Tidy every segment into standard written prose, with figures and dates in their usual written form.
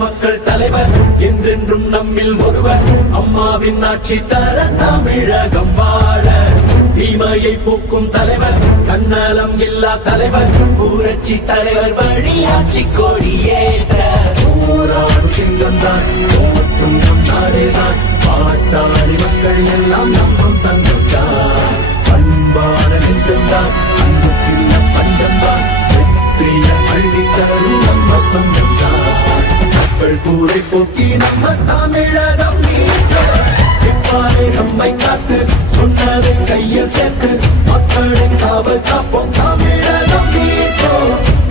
மக்கள் தலைவர் என்றென்றும் நம்மில் ஒருவர் அம்மாவின் ஆட்சி தர தமிழகம் வாழ தீமையை போக்கும் தலைவர் தன்னலம் இல்லா தலைவர் புரட்சி தலைவர் வழி ஆட்சி கொடியேற்ற போராடும் சிங்கம்தான் போற்றும் நாடேதான் பாட்டாளி மக்கள் எல்லாம் நம்பும் தந்தைதான் பண்பான நெஞ்சம்தான் அன்புக்கில்ல பஞ்சம்தான் வெற்றிய அள்ளித்தரும் நம்ம சொந்தம்தான் மக்கள் கூரை போக்கி நம்ம தமிழகம் இப்பாறை நம்மை காத்து சொன்னதை கையில் சேர்த்து மக்களின் காவல் காப்போம் தமிழகம்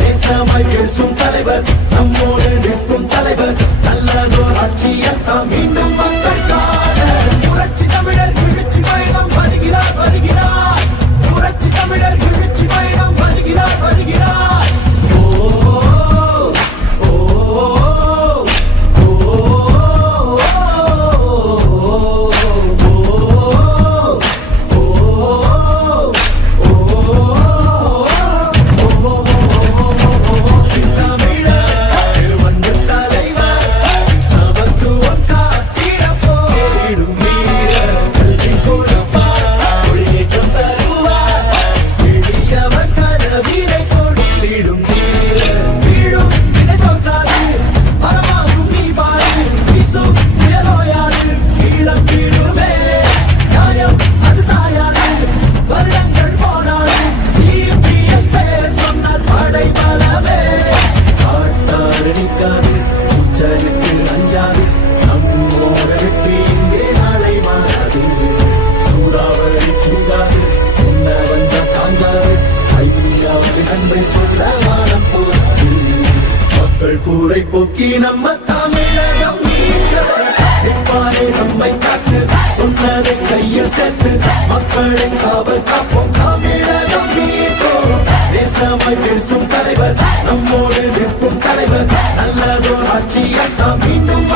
தேசமாய் பேசும் தலைவர் நம்மோடு நிற்கும் தலைவர் நல்லதோர் ஆட்சியத்தான் மீண்டும் மக்கள் காண புரட்சி தமிழர் எழுச்சி பயணம் வருகிறார் வருகிறார் புரட்சி தமிழர் எழுச்சி பயணம் வருகிறார் வருகிறார் கூரை போக்கி நம்ம தமிழகம் இப்பாறை நம்மை காத்து சொன்னதை கையில் சேர்த்து மக்களை காவல் காப்போம் தமிழகம் தேசமாய் பேசும் தலைவர் நம்மோடு நிற்கும் தலைவர் நல்லதோர் ஆட்சியத்தான் மீண்டும்